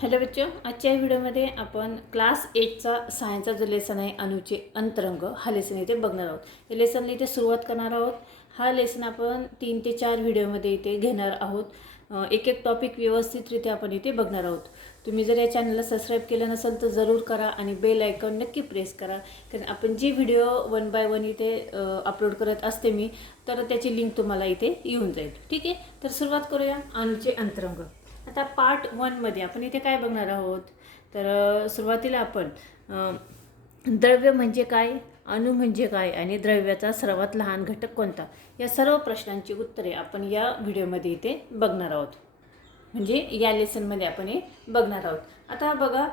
Hello बच्चो आजच्या या व्हिडिओमध्ये आपण क्लास एटचा सायन्सचा जो लेसन आहे अणूचे अंतरंग हा लेसन इथे बघणार आहोत. या लेसनला इथे सुरुवात करणार आहोत. हा लेसन आपण तीन ते चार व्हिडिओमध्ये इथे घेणार आहोत. एक एक टॉपिक व्यवस्थितरित्या आपण इथे बघणार आहोत. तुम्ही जर या चॅनलला सबस्क्राईब केलं नसेल तर जरूर करा आणि बेल आयकॉन नक्की प्रेस करा. कारण आपण जे व्हिडिओ वन बाय वन इथे अपलोड करत असते मी तर त्याची लिंक तुम्हाला इथे येऊन जाईल. ठीक आहे? तर सुरुवात करूया. अनुचे अंतरंग. आता पार्ट वनमध्ये आपण इथे काय बघणार आहोत? तर सुरुवातीला आपण द्रव्य म्हणजे काय? अणु म्हणजे काय? आणि द्रव्याचा सर्वात लहान घटक कोणता? या सर्व प्रश्नांची उत्तरे आपण या व्हिडिओमध्ये इथे बघणार आहोत. म्हणजे या लेसनमध्ये आपण हे बघणार आहोत. आता बघा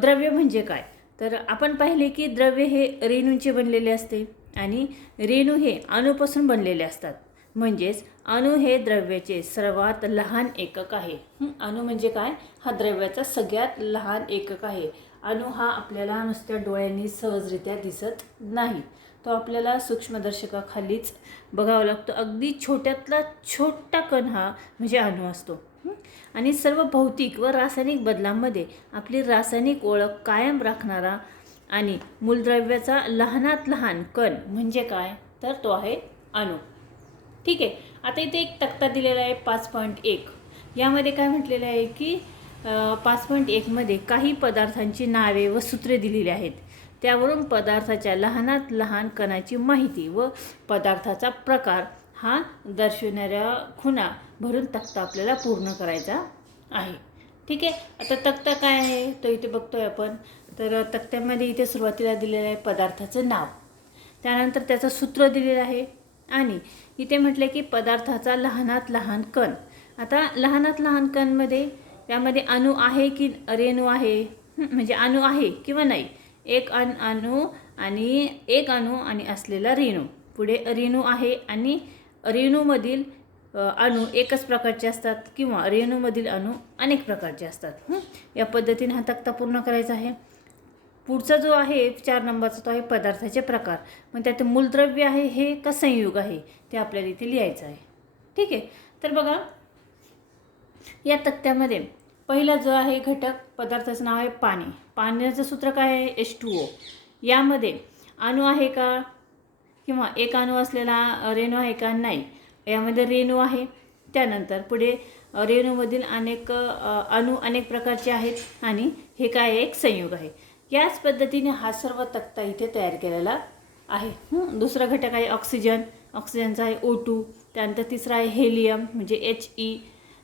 द्रव्य म्हणजे काय? तर आपण पाहिले की द्रव्य हे रेणूंचे बनलेले असते आणि रेणू हे अणूपासून बनलेले असतात. म्हणजेच अणु हे द्रव्याचे सर्वात लहान एकक आहे. अणु म्हणजे काय? हा द्रव्याचा सगळ्यात लहान एकक आहे. अणु हा आपल्याला नुसत्या डोळ्यांनी सहजरित्या दिसत नाही. तो आपल्याला सूक्ष्मदर्शकाखालीच बघावा लागतो. अगदी छोट्यातला छोटा कण हा म्हणजे अणु असतो. आणि सर्व भौतिक व रासायनिक बदलांमध्ये आपली रासायनिक ओळख कायम राखणारा आणि मूलद्रव्याचा लहानात लहान कण म्हणजे काय? तर तो आहे अणु. ठीक आहे. आता इथे एक तक्ता दिलेला आहे पाच पॉईंट एक. यामध्ये काय म्हटलेलं आहे की पाच पॉईंट एकमध्ये काही पदार्थांची नावे व सूत्रे दिलेली आहेत. त्यावरून पदार्थाच्या लहानात लहान कणाची माहिती व पदार्थाचा प्रकार हा दर्शवणाऱ्या खुणा भरून तक्ता आपल्याला पूर्ण करायचा आहे. ठीक आहे? आता तक्ता काय आहे? तो इथे बघतोय आपण. तर तक्त्यामध्ये इथे सुरुवातीला दिलेलं आहे पदार्थाचं नाव. त्यानंतर त्याचं सूत्र दिलेलं आहे. आणि इथे म्हटलं की पदार्थाचा लहानात लहान कण. आता लहानात लहान कणमध्ये त्यामध्ये अणू आहे की रेणू आहे? म्हणजे अणू आहे किंवा नाही? एक अण अणू आणि एक अणू आणि असलेला रेणू. पुढे रेणू आहे आणि रेणूमधील अणू एकच प्रकारचे असतात किंवा रेणूमधील अणू अनेक प्रकारचे असतात. या पद्धतीने हा तक्ता पूर्ण करायचा आहे. पुढचा जो आहे चार नंबरचा तो आहे पदार्थाचे प्रकार. मग त्यात मूलद्रव्य आहे हे का संयुग आहे? ते आपल्याला इथे लिहायचं आहे. ठीक आहे? तर बघा या तक्त्यामध्ये पहिला जो आहे घटक पदार्थाचं नाव आहे पाणी. पाण्याचं सूत्र काय आहे? एच टू ओ यामध्ये अणू आहे का किंवा एक अणू असलेला रेणू आहे का? नाही. यामध्ये रेणू आहे. त्यानंतर पुढे रेणूमधील अनेक अणू अनेक प्रकारचे आहेत आणि हे काय आहे? एक संयोग आहे. याच पद्धतीने हा सर्व तक्ता इथे तयार केलेला आहे. दुसरा घटक आहे ऑक्सिजन. ऑक्सिजनचा आहे ओ टू त्यानंतर तिसरा आहे हेलियम म्हणजे एच ई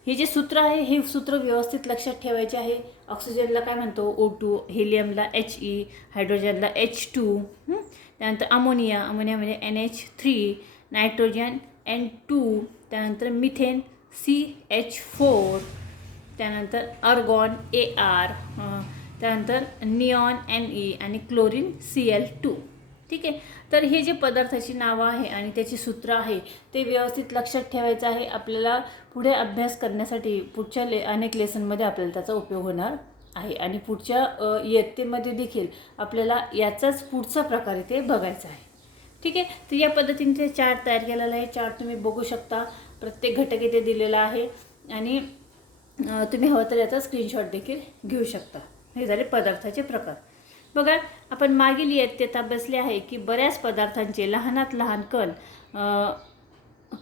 हे जे सूत्र आहे हे सूत्र व्यवस्थित लक्षात ठेवायचे आहे. ऑक्सिजनला काय म्हणतो? ओ टू हेलियमला एच ई हायड्रोजनला एच टू त्यानंतर ammonia अमोनियामध्ये N H three nitrogen N two त्यानंतर मिथेन सी एच फोर त्यानंतर अर्गॉन ए आर त्यानंतर निऑन एन ई आणि क्लोरीन सी एल टू. ठीक आहे? तर हे जे पदार्थाची नावं आहे आणि त्याची सूत्र आहे ते व्यवस्थित लक्षात ठेवायचं आहे. आपल्याला पुढे अभ्यास करण्यासाठी पुढच्या ले अनेक लेसनमध्ये आपल्याला त्याचा उपयोग होणार आहे. आणि पुढच्या इयत्तेमध्ये देखील आपल्याला याचाच पुढचा प्रकार इथे बघायचा आहे. ठीक आहे? तर या पद्धतीने ते चार्ट तयार केलेला आहे. चार्ट तुम्ही बघू शकता. प्रत्येक घटक इथे दिलेला आहे. आणि तुम्ही हवं तर याचा स्क्रीनशॉट देखील घेऊ शकता. हे झाले पदार्थाचे प्रकार. बघा आपण मागील इयत्तेत अभ्यासले आहे की बऱ्याच पदार्थांचे लहानात लहान कण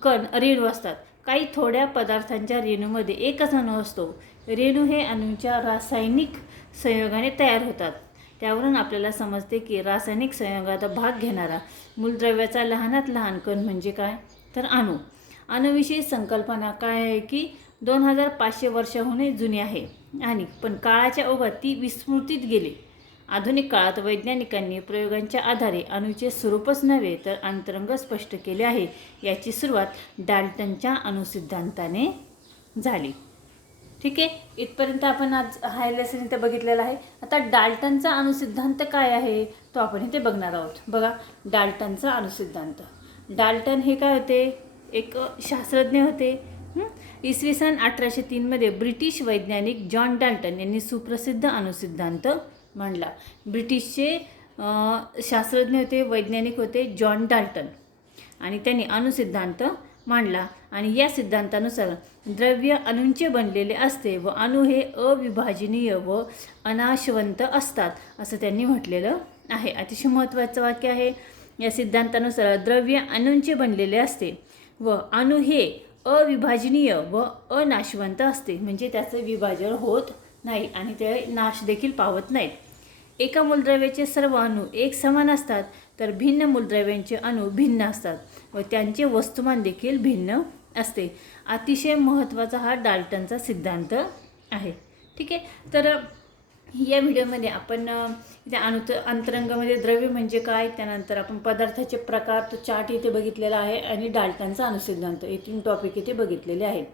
कण रेणू असतात. काही थोड्या पदार्थांच्या रेणूमध्ये एकच अणू असतो. रेणू हे अणूंच्या रासायनिक संयोगाने तयार होतात. त्यावरून आपल्याला समजते की रासायनिक संयोगात भाग घेणारा मूलद्रव्याचा लहानात लहान कण म्हणजे काय? तर अणू. अणुविषयी संकल्पना काय आहे की दोन हजार पाचशे वर्षाहूनही जुनी आहे. आणि पण काळाच्या ओघात ती विस्मृतीत गेली. आधुनिक काळात वैज्ञानिकांनी प्रयोगांच्या आधारे अणूचे स्वरूपच नव्हे तर अंतरंग स्पष्ट केले आहे. याची सुरुवात डाल्टनच्या अणुसिद्धांताने झाली. ठीक आहे? इथपर्यंत आपण आज हा लेसन इथे बघितलेला आहे. आता डाल्टनचा अणुसिद्धांत काय आहे? तो आपण इथे बघणार आहोत. बघा डाल्टनचा अणुसिद्धांत. डाल्टन हे काय होते? एक शास्त्रज्ञ होते. इसवी सन अठराशे तीनमध्ये ब्रिटिश वैज्ञानिक जॉन डाल्टन यांनी सुप्रसिद्ध अणुसिद्धांत मांडला. ब्रिटिशचे शास्त्रज्ञ होते वैज्ञानिक होते जॉन डाल्टन. आणि त्यांनी अणुसिद्धांत मांडला. आणि या सिद्धांतानुसार द्रव्य अणूंचे बनलेले असते व अणू हे अविभाजनीय व अनाशवंत असतात असं त्यांनी म्हटलेलं आहे. अतिशय महत्त्वाचं वाक्य आहे. या सिद्धांतानुसार द्रव्य अणूंचे बनलेले असते व अणू हे अविभाजनीय व अनाशवंत असते. म्हणजे त्याचं विभाजन होत नाही आणि ते नाश देखील पावत नाहीत एका मूलद्रव्याचे सर्व अणू एक समान असतात तर भिन्न मूलद्रव्यांचे अणू भिन्न असतात व त्यांचे वस्तुमान देखील भिन्न असते. अतिशय महत्त्वाचा हा डाल्टनचा सिद्धांत आहे. ठीक आहे? तर या व्हिडिओमध्ये आपण इथे अनुत अंतरंगामध्ये द्रव्य म्हणजे काय त्यानंतर आपण पदार्थाचे प्रकार तो चार्ट इथे बघितलेला आहे आणि डाल्टनचा अनुसिद्धांत हे तीन टॉपिक इथे बघितलेले आहेत.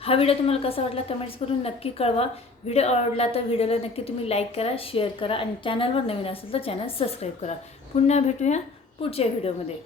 हा व्हिडिओ तुम्हाला कसा वाटला कमेंट्स करून नक्की कळवा. व्हिडिओ आवडला तर व्हिडिओला नक्की तुम्ही लाईक करा शेअर करा आणि चॅनलवर नवीन असेल तर चॅनल सबस्क्राईब करा. पुन्हा भेटूया पुढच्या व्हिडिओमध्ये.